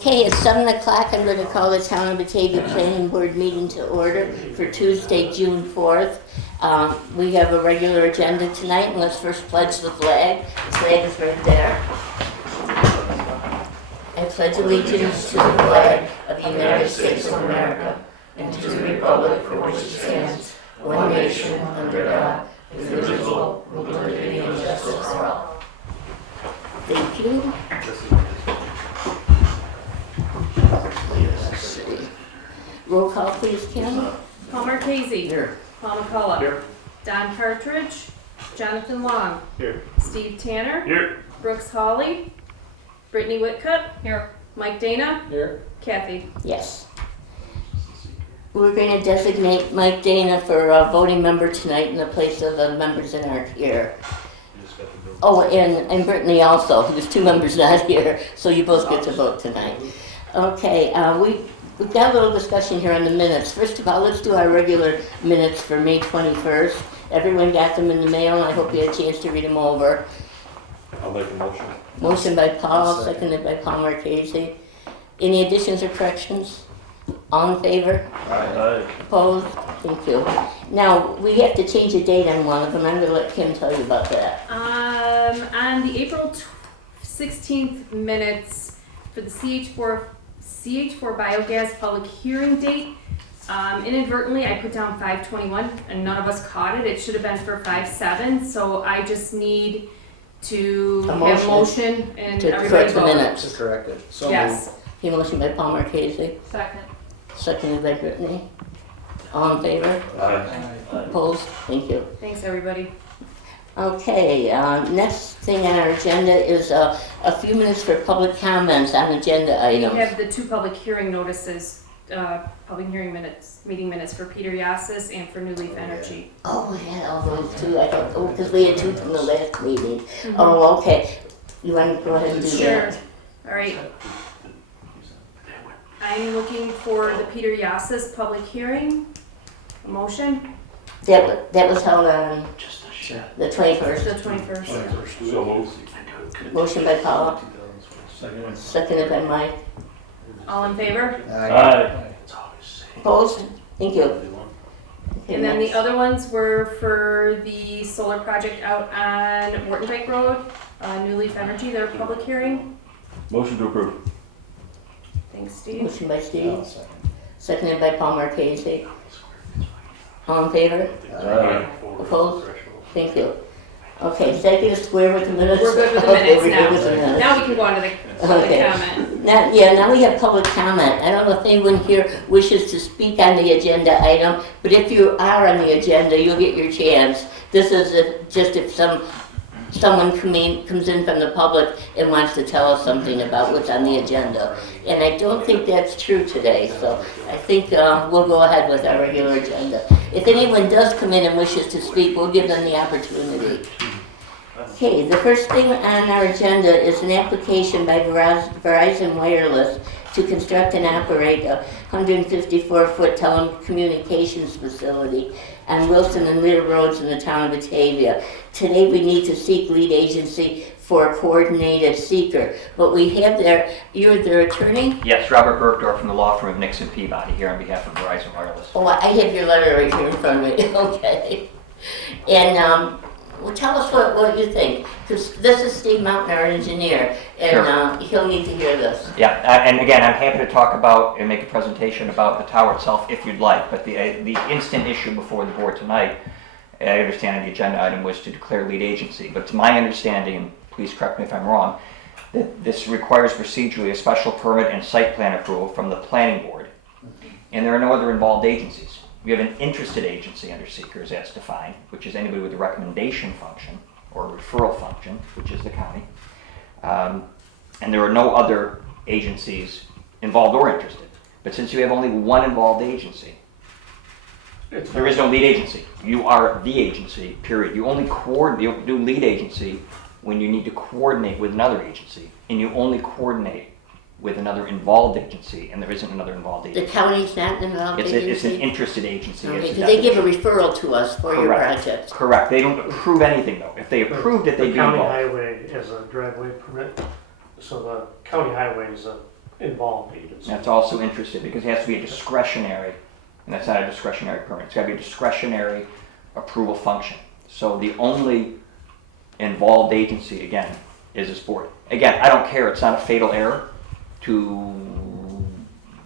Okay, it's 7 o'clock. I'm going to call the Town of Batavia Planning Board meeting to order for Tuesday, June 4th. We have a regular agenda tonight, and let's first pledge the flag. The flag is right there. I pledge allegiance to the flag of the United States of America and to the republic for which it stands, one nation, under God, indivisible, with liberty and justice for all. Thank you. Roll call, please, Kim. Paul Marchese. Here. Paul McCullough. Here. Don Partridge. Jonathan Long. Here. Steve Tanner. Here. Brooks Hawley. Brittany Whitcup. Here. Mike Dana. Here. Kathy. Yes. We're going to designate Mike Dana for a voting member tonight in the place of the members that aren't here. Oh, and Brittany also. There's two members not here, so you both get to vote tonight. Okay, we've got a little discussion here on the minutes. First of all, let's do our regular minutes for May 21st. Everyone got them in the mail, and I hope you had a chance to read them over. I'll make a motion. Motion by Paul, seconded by Paul Marchese. Any additions or corrections? All in favor? Aye. Opposed? Thank you. Now, we have to change the date on one of them. I'm going to let Kim tell you about that. On the April 16th minutes for the CH4 biogas public hearing date, inadvertently I put down 5/21 and none of us caught it. It should have been for 5/7, so I just need to have a motion and to everybody correct the vote. minutes. To correct it. So Yes. Okay, motion by Paul Marchese, Second. seconded by Brittany. All in favor? Aye. Opposed? Thank you. Thanks, everybody. Okay, next thing on our agenda is a few minutes for public comments on agenda We items. have the two public hearing notices, public hearing minutes, meeting minutes for Peter Yassis and for New Leaf Energy. Oh, we had all those two. I thought, because we had two from the last meeting. Mhm. Oh, okay. You want to go ahead and do Sure. that? All right. I'm looking for the Peter Yassis public hearing. A motion, That was held on the 21st. the 21st. So moved. Motion by Paula, Second. seconded by Mike. All in favor? Aye. Opposed? Thank you. Okay, And then the next. other ones were for the solar project out on Morton Drake Road, New Leaf Energy, their public hearing. Motion to approve. Thanks, Steve. Motion by Steve, seconded by Paul Marchese. All in favor? Aye. Opposed? Thank you. Okay, does that get us square with the minutes? We're good with the Okay, minutes we're good with the now. minutes. Now we can go on to the public Okay. comment. Now we have public comment. I don't know if anyone here wishes to speak on the agenda item, but if you are on the agenda, you'll get your chance. This is just if someone comes in from the public and wants to tell us something about what's on the agenda. And I don't think that's true today, so I think we'll go ahead with our regular agenda. If anyone does come in and wishes to speak, we'll give them the opportunity. Okay, the first thing on our agenda is an application by Verizon Wireless to construct and operate a 154-foot telecommunications facility on Wilkinson and Lear Roads in the town of Batavia. Today we need to seek lead agency for Coordinated SEQR. But we have you're their attorney? Yes, Robert Bergdorf from the law firm of Nixon Peabody here on behalf of Verizon Wireless. Oh, I have your letter right here in front of me. Okay. And well, tell us what you think, because this is Steve Mountain, our engineer, and he'll need to hear this. Yeah, and again, I'm happy to talk about and make a presentation about the tower itself if you'd like, but the instant issue before the board tonight, I understand the agenda item was to declare lead agency, but it's my understanding, and please correct me if I'm wrong, that this requires procedurally a special permit and site plan approval from the planning board, and there are no other involved agencies. We have an interested agency under SEQR, as that's defined, which is anybody with a recommendation function or a referral function, which is the county. And there are no other agencies involved or interested. But since you have only one involved agency, there is no lead agency. You are the agency, period. You only you do lead agency when you need to coordinate with another agency, and you only coordinate with another involved agency, and there isn't another involved The agency. county's not an involved It's agency? an interested agency. Okay, It's a because they give a definition. referral to us for your project. Correct. They don't approve anything, though. If they approved it, they'd The be county involved. highway is a driveway permit, so the county highway is a involved agency. That's also interesting because it has to be a discretionary, and that's not a discretionary permit. It's got to be a discretionary approval function. So the only involved agency, again, is this board. Again, I don't care. It's not a fatal error to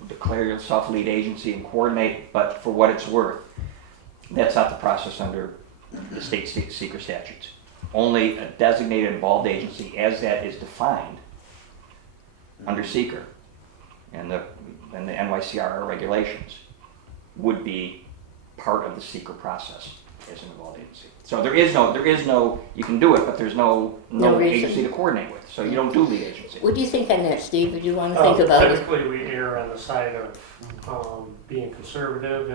declare yourself lead agency and coordinate, but for what it's worth, that's not the process under the state seeker statutes. Only a designated involved agency, as that is defined under seeker and the NYCRR regulations, would be part of the seeker process as an involved agency. So there is no, you can do it, but there's no No reason. agency to coordinate with. So you don't do lead agency. What do you think on that, Steve? Would you want to think about it? Typically, we err on the side of being conservative,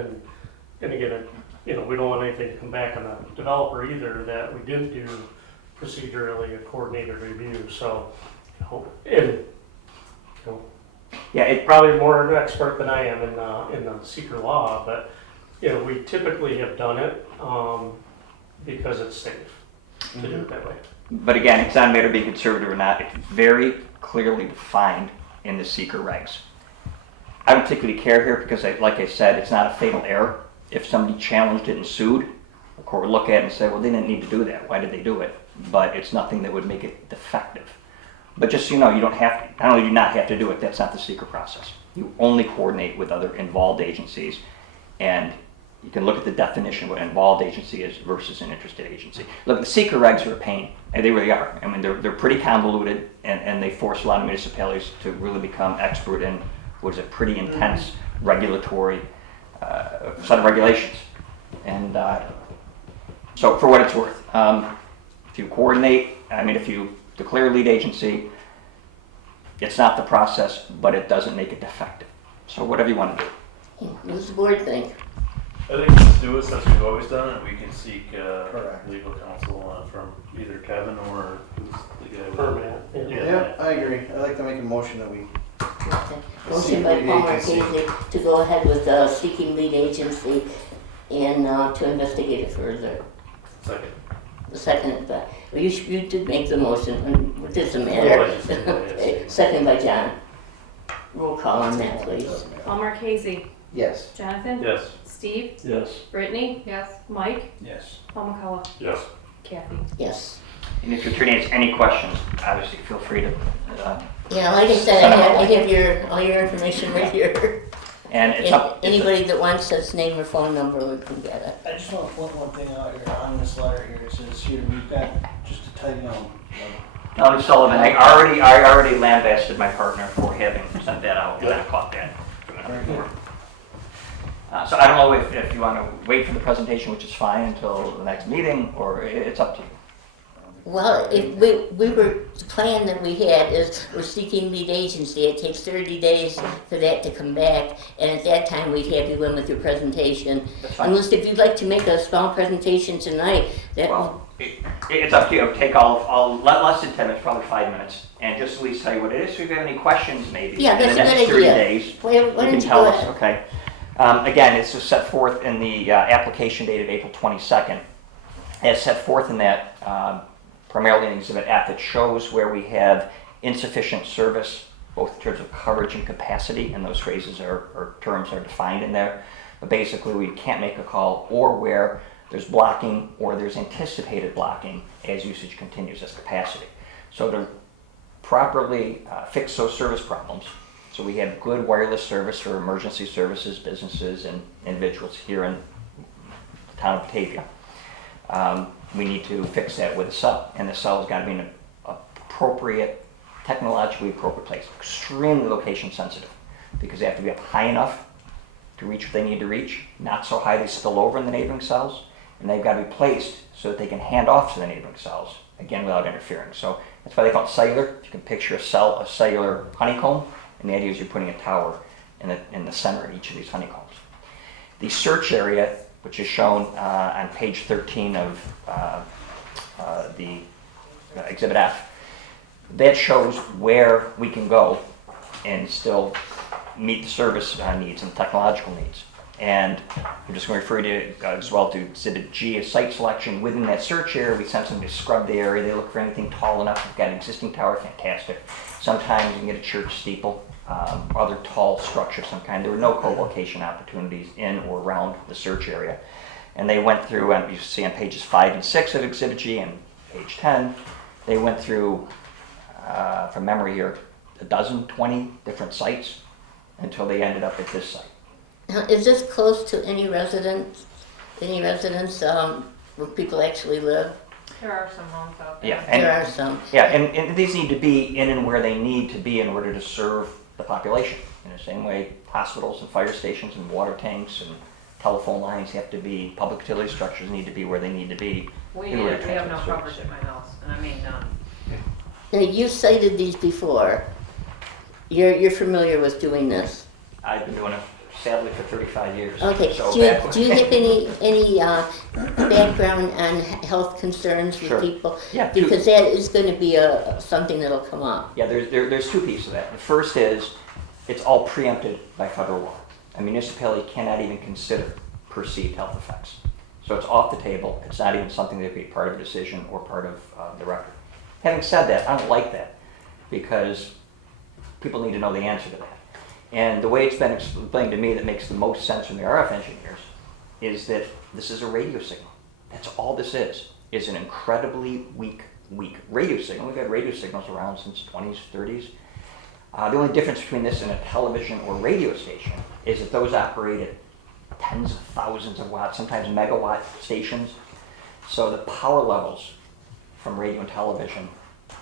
and again, we don't want anything to come back on the developer either, that we didn't do procedurally a coordinated review. So, Yeah, it probably more an expert than I am in the seeker law, but we typically have done it because it's safe to do it that way. But again, it's not a matter of being conservative or not. It's very clearly defined in the seeker regs. I don't particularly care here because, like I said, it's not a fatal error. If somebody challenged it and sued, the court would look at it and say, well, they didn't need to do that. Why did they do it? But it's nothing that would make it defective. But just so you know, you don't have to, not only do you not have to do it, that's not the seeker process. You only coordinate with other involved agencies, and you can look at the definition of what an involved agency is versus an interested agency. Look, the seeker regs are a pain, and they really are. I mean, they're pretty convoluted, and they force a lot of municipalities to really become expert in what is a pretty intense regulatory set of regulations. And so for what it's worth, if you coordinate, if you declare lead agency, it's not the process, but it doesn't make it defective. So whatever you want to do. What does the board think? I think let's do it since we've always done it. We can seek Correct. legal counsel from either Kevin or who's the guy with Permit. Yeah, I agree. I'd like to make a motion that we, Motion by Palmer Casey to go ahead with seeking lead agency and to investigate it further. second. The second, you did make the motion, and it doesn't Well, I matter. just said that, yes. Second by John. Roll call on that, please. Palmer Casey, yes. Jonathan, Yes. Steve, Yes. Brittany, yes, Mike, Yes. Paul McCullough, Yes. Kathy. Yes. And if your attorney has any questions, obviously feel free to. Yeah, like I said, I have all your information right here. And it's up. Anybody that wants his name or phone number, we can get it. I just want to point one thing out here on this letter here. It says here, we've got just to tell you know. Ms. Sullivan, I already lambasted my partner for having sent that out, and I caught that. So I don't know if you want to wait for the presentation, which is fine, until the next meeting, or it's up to you. Well, if we were, the plan that we had is we're seeking lead agency. It takes 30 days for that to come back, and at that time we'd have you in with your presentation. That's fine. Unless if you'd like to make a small presentation tonight, that Well, it's up to you. Take all less than 10 minutes, probably 5 minutes, and just at least tell you what it is. So if you have any questions, maybe Yeah, in the that's a next good 30 idea. days, why you don't can you tell go us. ahead? Okay. Again, it's just set forth in the application dated April 22nd. As set forth in that, primarily in Exhibit F, it shows where we have insufficient service, both in terms of coverage and capacity, and those phrases or terms are defined in there. But basically, we can't make a call, or where there's blocking or there's anticipated blocking as usage continues, as capacity. So to properly fix those service problems, so we have good wireless service for emergency services, businesses, and individuals here in the town of Batavia. We need to fix that with a cell, and the cell has got to be in an appropriate, technologically appropriate place, extremely location sensitive, because they have to be up high enough to reach what they need to reach, not so high they spill over in the neighboring cells, and they've got to be placed so that they can hand off to the neighboring cells, again, without interfering. So that's why they call it cellular. You can picture a cellular honeycomb, and the idea is you're putting a tower in the center of each of these honeycombs. The search area, which is shown on page 13 of the Exhibit F, that shows where we can go and still meet the service needs and technological needs. And I'm just going to refer you as well to Exhibit G, a site selection. Within that search area, we sent them to scrub the area. They look for anything tall enough. We've got an existing tower, fantastic. Sometimes you can get a church steeple, other tall structure of some kind. There were no co-location opportunities in or around the search area. And they went through, and you see on pages 5 and 6 of Exhibit G and page 10, they went through, from memory here, 20 different sites until they ended up at this site. Now, is this close to any residents where people actually live? There are some homes out there. Yeah, and, There are some. yeah, and these need to be in and where they need to be in order to serve the population. In the same way, hospitals and fire stations and water tanks and telephone lines have to be, public utility structures need to be where they need to be. We in order to have no transmit coverage service. at my house, and I mean none. Now, you cited these before. You're familiar with doing this. I've been doing it sadly for 35 years. Okay, So do you back when- have any background on health concerns with Sure. people? Yeah, Because that is gonna be something that'll come up. Yeah, there's two pieces of that. The first is, it's all preempted by federal law. A municipality cannot even consider perceived health effects. So it's off the table. It's not even something that would be part of a decision or part of the record. Having said that, I don't like that because people need to know the answer to that. And the way it's been explained to me that makes the most sense from the RF engineers is that this is a radio signal. That's all this is an incredibly weak radio signal. We've had radio signals around since 20s, 30s. The only difference between this and a television or radio station is that those operate at tens of thousands of watts, sometimes megawatt stations. So the power levels from radio and television,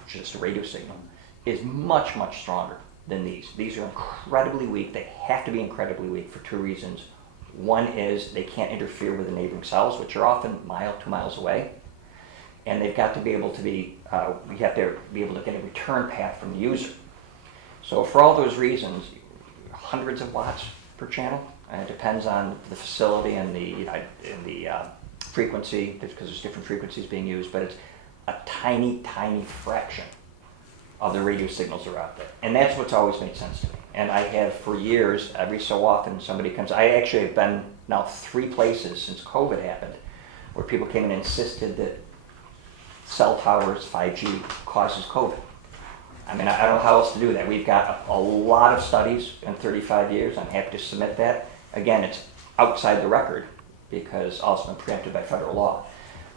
which is just a radio signal, is much, much stronger than these. These are incredibly weak. They have to be incredibly weak for two reasons. One is they can't interfere with the neighboring cells, which are often 2 miles away. And they've got to be able to be, we have to be able to get a return path from the user. So for all those reasons, hundreds of watts per channel, and it depends on the facility and the frequency, because there's different frequencies being used, but it's a tiny, tiny fraction of the radio signals are out there. And that's what's always made sense to me. And I have for years, every so often somebody comes, I actually have been now 3 places since COVID happened, where people came and insisted that cell towers, 5G, causes COVID. I mean, I don't know how else to do that. We've got a lot of studies in 35 years. I'm happy to submit that. Again, it's outside the record because also been preempted by federal law.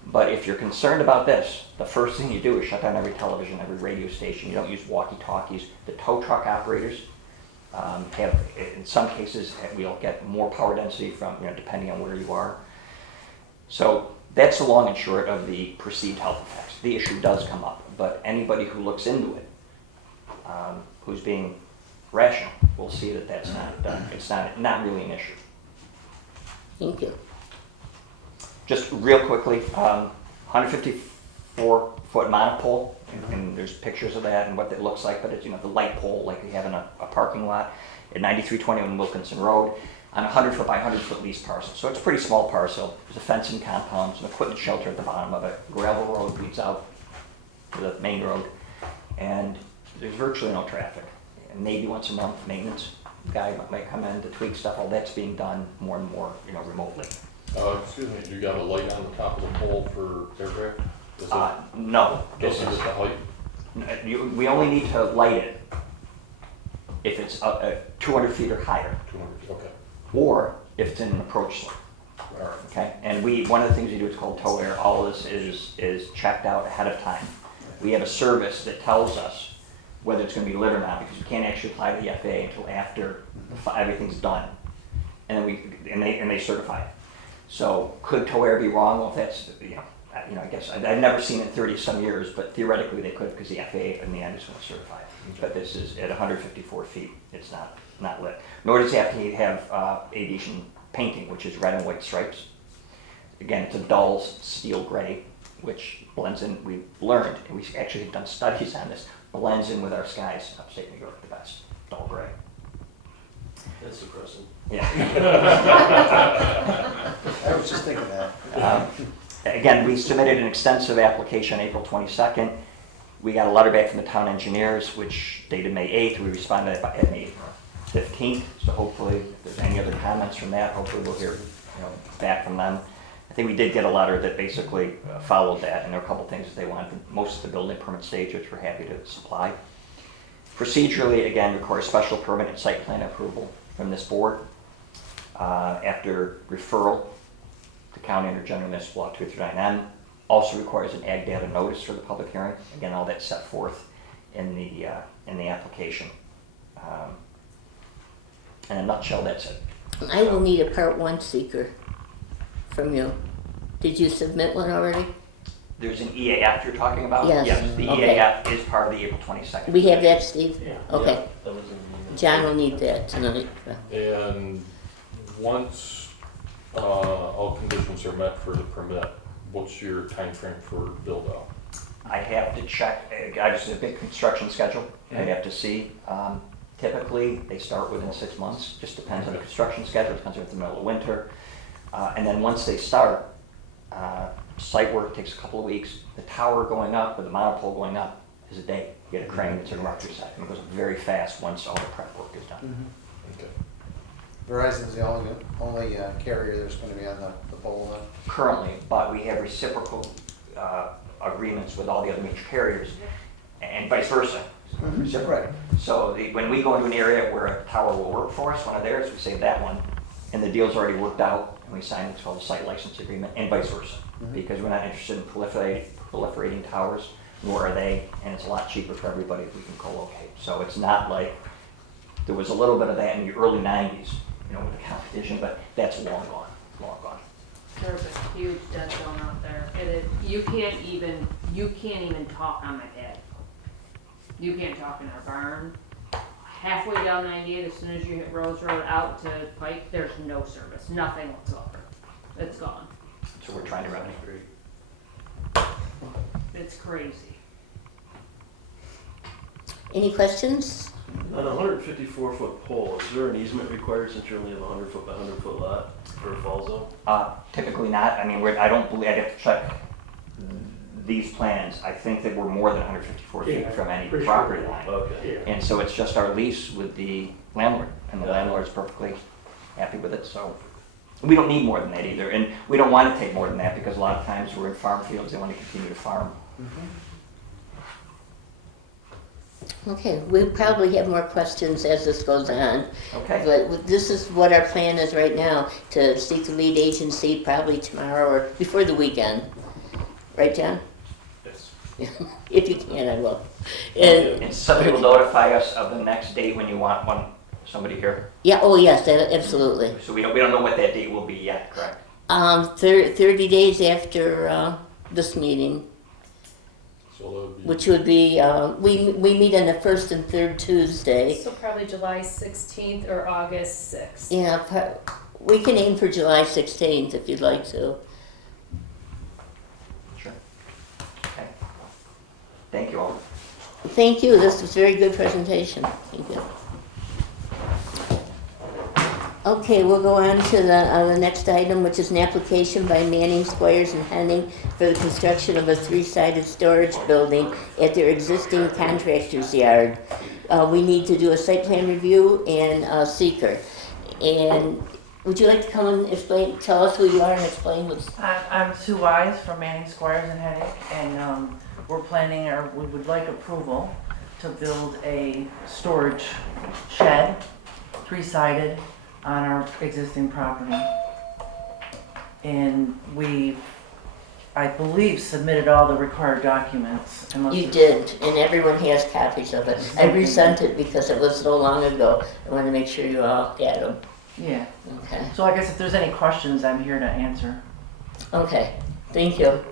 But if you're concerned about this, the first thing you do is shut down every television, every radio station. You don't use walkie-talkies. The tow truck operators have, in some cases, we'll get more power density from, depending on where you are. So that's the long and short of the perceived health effects. The issue does come up, but anybody who looks into it, who's being rational, will see that that's not, it's not really an issue. Thank you. Just real quickly, 154-foot monopole, and there's pictures of that and what that looks like, but it's, the light pole like we have in a parking lot at 9321 Wilkinson Road on a 100-foot by 100-foot lease parcel. So it's a pretty small parcel. There's a fence and compounds, an equipment shelter at the bottom of it. Gravel road leads out to the main road, and there's virtually no traffic. And maybe once a month, maintenance guy might come in to tweak stuff. All that's being done more and more, remotely. Excuse me, you got a light on the top of the pole for aircraft? Is it, No, this doesn't is, it the height? we only need to light it if it's 200 feet or higher, 200, okay. or if it's in an approach slope. All right. Okay, and one of the things we do is called tow air. All of this is checked out ahead of time. We have a service that tells us whether it's going to be lit or not, because we can't actually apply to the FAA until after everything's done, and then they certify it. So could tow air be wrong? Well, if that's I guess I've never seen it in 30-some years, but theoretically they could, because the FAA in the end is going to certify it. But this is at 154 feet. It's not lit. Nor does it have to have aviation painting, which is red and white stripes. Again, it's a dull steel gray, which blends in. We've learned, and we actually have done studies on this, blends in with our skies in upstate New York the best. Dull gray. That's depressing. Yeah. I was just thinking that. Again, we submitted an extensive application April 22nd. We got a letter back from the town engineers, which dated May 8th. We responded at May 15th. So hopefully, if there's any other comments from that. Hopefully we'll hear, back from them. I think we did get a letter that basically followed that, and there are a couple things that they wanted. Most of the building permit stage, which we're happy to supply. Procedurally, again, requires special permit and site plan approval from this board. After referral to County under General Municipal Law 239M, also requires an ag data notice for the public hearing. Again, all that's set forth in the application. In a nutshell, that's it. I will need a Part 1 seeker from you. Did you submit one already? There's an EAF you're talking about? Yes. The Okay. EAF is part of the April 22nd. We have that, Steve? Yeah. Okay. That was in the- John will need that tonight. And once all conditions are met for the permit, what's your time frame for build out? I have to check, obviously, a big construction schedule. I'd have to see. Typically, they start within 6 months. Just depends on the construction schedule, depends on if it's the middle of winter. And then once they start, site work takes a couple of weeks. The tower going up or the monopole going up is a day. You get a crane, it's a erector set, and it goes very fast once all the prep work is done. Okay. Verizon's the only carrier that's gonna be on the pole then? Currently, but we have reciprocal agreements with all the other major carriers, and vice versa. Reciprocal. Right. So when we go into an area where a tower will work for us, one of theirs, we say that one, and the deal's already worked out, and we sign what's called a site license agreement, and vice versa. Because we're not interested in proliferating towers, nor are they, and it's a lot cheaper for everybody if we can co-locate. So it's not like, there was a little bit of that in the early 90s, with the competition, but that's long gone, long gone. There's a huge dead zone out there. It is, you can't even talk on my pad. You can't talk in our barn. Halfway down 98, as soon as you hit Rose Road out to Pike, there's no service, nothing whatsoever. It's gone. So we're trying to remedy. It's crazy. Any questions? On a 154-foot pole, is there an easement required since you only have a 100-foot by 100-foot lot for a fall zone? Typically not. I mean, I don't believe, I'd have to check these plans. I think that we're more than 154 feet Yeah, from any pretty property sure. line. Okay. Yeah. And so it's just our lease with the landlord, and the landlord's perfectly happy with it, so. We don't need more than that either, and we don't want to take more than that because a lot of times we're in farm fields, they want to continue to farm. Okay, we'll probably have more questions as this goes on. Okay? But this is what our plan is right now, to seek the lead agency probably tomorrow or before the weekend. Right, John? Yes. If you can, I will. And, And somebody will notify us of the next date when you want somebody here. yeah, oh yes, absolutely. So we don't know what that date will be yet, correct? 30 days after this meeting, So that would be. which would be, we meet on the first and third Tuesday. So probably July 16th or August 6th. Yeah, we can aim for July 16th if you'd like to. Sure. Okay. Thank you all. Thank you, this was a very good presentation. Thank you. Okay, we'll go on to the next item, which is an application by Manning Squires and Hennig for the construction of a 3-sided storage building at their existing contractor's yard. We need to do a site plan review and a seeker. And would you like to come and tell us who you are and explain what's... I'm Sue Wise from Manning Squires and Hennig, and we're planning, or we would like approval to build a storage shed, 3-sided, on our existing property. And I believe, submitted all the required documents. You did, and everyone has copies of it. I resent it because it was so long ago. I wanted to make sure you all had them. Yeah, Okay. so I guess if there's any questions, I'm here to answer. Okay, thank you.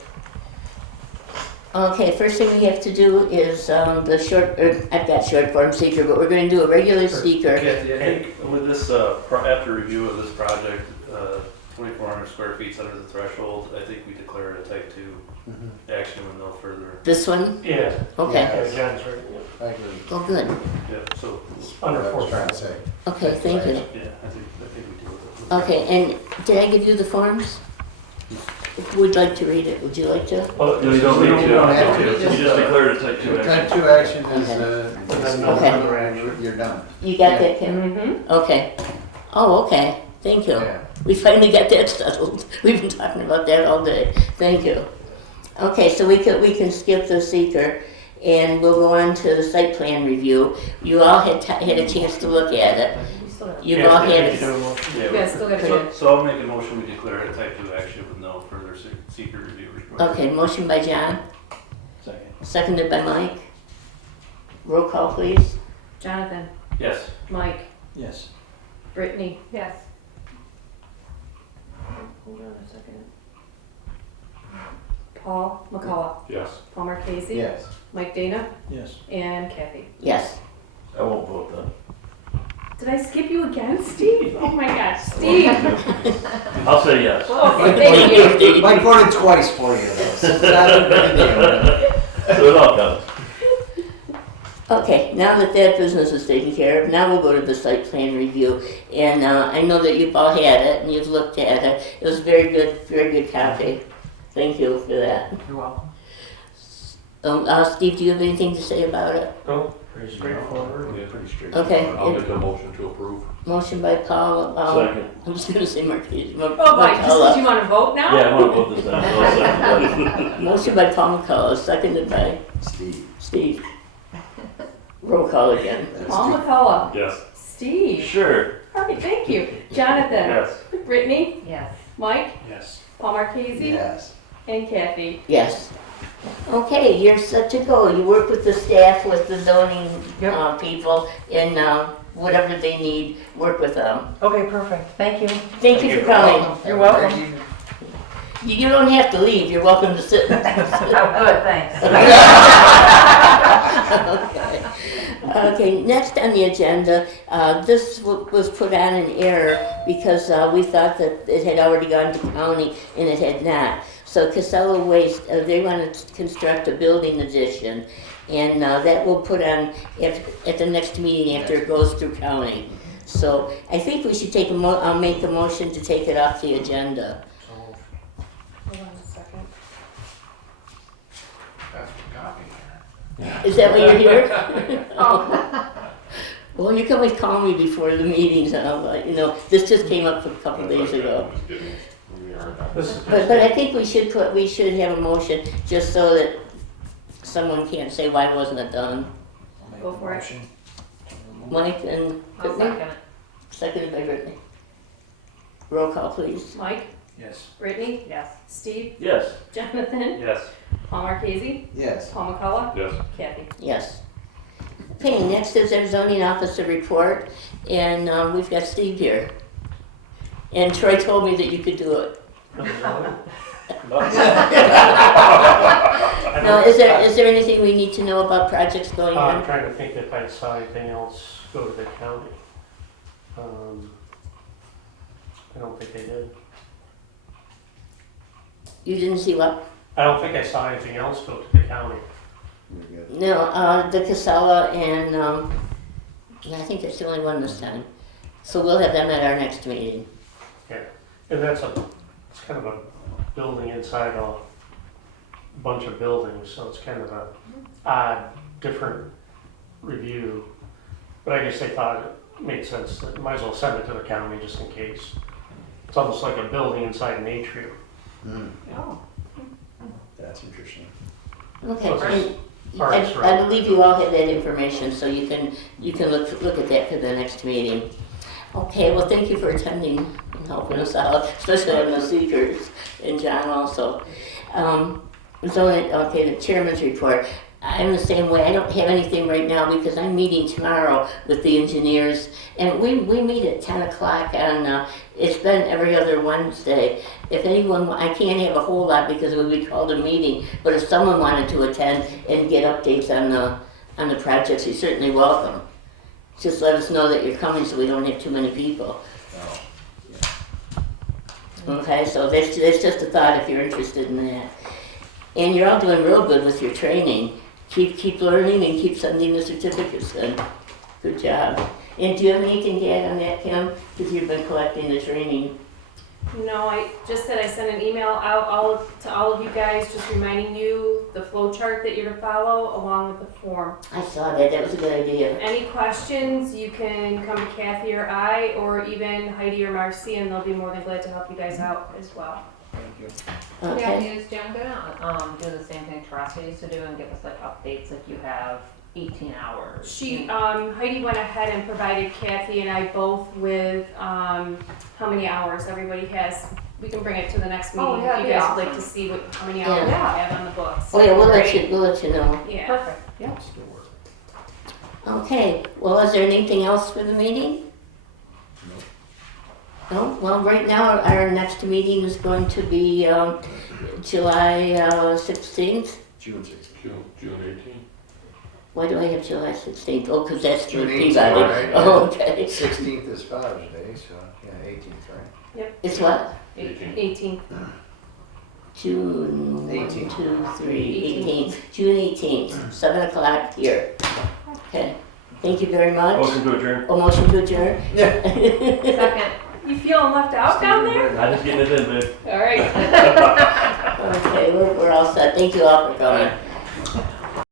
Okay, first thing we have to do is I've got short form seeker, but we're going to do a regular seeker. Kathy, I think with this, after review of this project, 2,400 square feet's under the threshold. I think we declare it a type 2 action with no further. This one? Yeah. Okay. Yeah, John's right. I agree. Oh, good. Yeah, so, Under That's what I was 4 trying to say. Okay, thank you. yeah, I think we deal with it. Okay, and did I give you the forms? If you would like to read it, would you like to? Oh, no, you don't need to. You don't have to. You just declared a type 2 Type action. 2 action is, Okay. no Okay. further action, you're done. You got that, Kim? Mm-hmm. Okay. Oh, okay. Thank you. Yeah. We finally got that settled. We've been talking about that all day. Thank you. Okay, so we can skip the seeker, and we'll go on to the site plan review. You all had a chance to look at it. You've all had it. Yeah, Yeah, still gotta do it. So I'll make a motion, we declare it a type 2 action with no further seeker review required. Okay, motion by John, Second. seconded by Mike. Roll call, please. Jonathan, Yes. Mike, Yes. Brittany. Yes. Hold on a second. Paul McCullough, Yes. Paul Marquesi, Yes. Mike Dana, Yes. and Kathy. Yes. I won't vote then. Did I skip you again, Steve? Oh my gosh, Steve. I'll say yes. Okay, thank you. Mike voted twice for you, though. So it's not a big deal. So it all counts. Okay, now that that business is taken care of, now we'll go to the site plan review. And I know that you've all had it and you've looked at it. It was very good copy. Thank you for that. You're welcome. Steve, do you have anything to say about it? No, pretty straightforward. Yeah, pretty straight. Okay. I'll make a motion to approve. Motion by Paul. Second. I'm just going to say Marquez. Oh, Mike, just do you want to vote now? Yeah, I want to vote this time. So I'll second. Motion by Paul McCullough, seconded by Steve. Roll call again. Paul McCullough, Yes. Steve. Sure. All right, thank you. Jonathan, Yes. Brittany, Yes. Mike, Yes. Paul Marquesi, Yes. and Kathy. Yes. Okay, you're set to go. You work with the staff, with the zoning Yep. people, and whatever they need, work with them. Okay, perfect. Thank you. Thank you for coming. You're welcome. You don't have to leave. You're welcome to sit. Oh, good, thanks. Okay. Okay, next on the agenda, this was put on in error because we thought that it had already gone to county and it had not. So Casella Waste, they want to construct a building addition, and that will put on at the next meeting after it goes through county. So I think we should take make a motion to take it off the agenda. Hold on a second. Is that why you're here? Well, you can always call me before the meetings, and I'll let you know. This just came up a couple days ago. I'm just kidding. We are not. This is But I think we should have a motion just so that someone can't say, why wasn't it done? Go for it. Mike and I'll Brittany? second it. Seconded by Brittany. Roll call, please. Mike, Yes. Brittany, Yes. Steve, Yes. Jonathan, Yes. Paul Marquesi, Yes. Paul McCullough, Yes. Kathy. Yes. Okay, next is our zoning officer report, and we've got Steve here. And Troy told me that you could do it. Now, is there anything we need to know about projects going I'm on? trying to think if I saw anything else go to the county. I don't think I did. You didn't see what? I don't think I saw anything else go to the county. You're good. No, the Casella and, yeah, I think that's the only one this time. So we'll have them at our next meeting. And it's kind of a building inside a bunch of buildings, so it's kind of a odd, different review. But I guess they thought it made sense that might as well send it to the county just in case. It's almost like a building inside an atrium. Oh. That's interesting. Okay, Okay. and Parks, I right. believe you all have that information, so you can look at that for the next meeting. Okay, well, thank you for attending and helping us out, especially on the seekers, and John also. Okay, the chairman's report. I'm the same way. I don't have anything right now because I'm meeting tomorrow with the engineers, and we meet at 10 o'clock on, it's been every other Wednesday. If anyone, I can't have a whole lot because it would be called a meeting, but if someone wanted to attend and get updates on the projects, you're certainly welcome. Just let us know that you're coming so we don't have too many people. Okay, so that's just a thought if you're interested in that. And you're all doing real good with your training. Keep learning and keep sending the certificates in. Good job. And do you have anything to add on that, Kim? Because you've been collecting the training. No, I just said I sent an email out to all of you guys, just reminding you the flow chart that you're to follow along with the form. I saw that, that was a good idea. Any questions, you can come to Kathy or I, or even Heidi or Marcy, and they'll be more than glad to help you guys out as well. Thank you. Yeah, Okay, is Jen gonna, do the same thing Teresa used to do and give us like updates if you have 18 hours? Heidi went ahead and provided Kathy and I both with, how many hours everybody has. We can bring it to the next Oh, meeting yeah, if you that'd guys be would like to awesome. see how many hours we Yeah. have on the books. oh yeah, we'll let Great. you know. Yeah. Perfect, yeah. Okay, well, is there anything else for the meeting? No? Well, right now, our next meeting is going to be, July 16th. June 6th. June 18th. Why do I have July 16th? Oh, because that's the June Peabody. 18th, right? Oh, okay. 16th is Father's Day, so, yeah, 18th, right? It's what? 18th. 18th. June 1, 18th. 2, 3, 18th. June 18th, 7 o'clock here. Okay, thank you very much. Motion to adjourn. Oh, motion to adjourn? Second. You feeling left out down there? I'm just getting it in, babe. All right. Okay, we're all set. Thank you all for coming.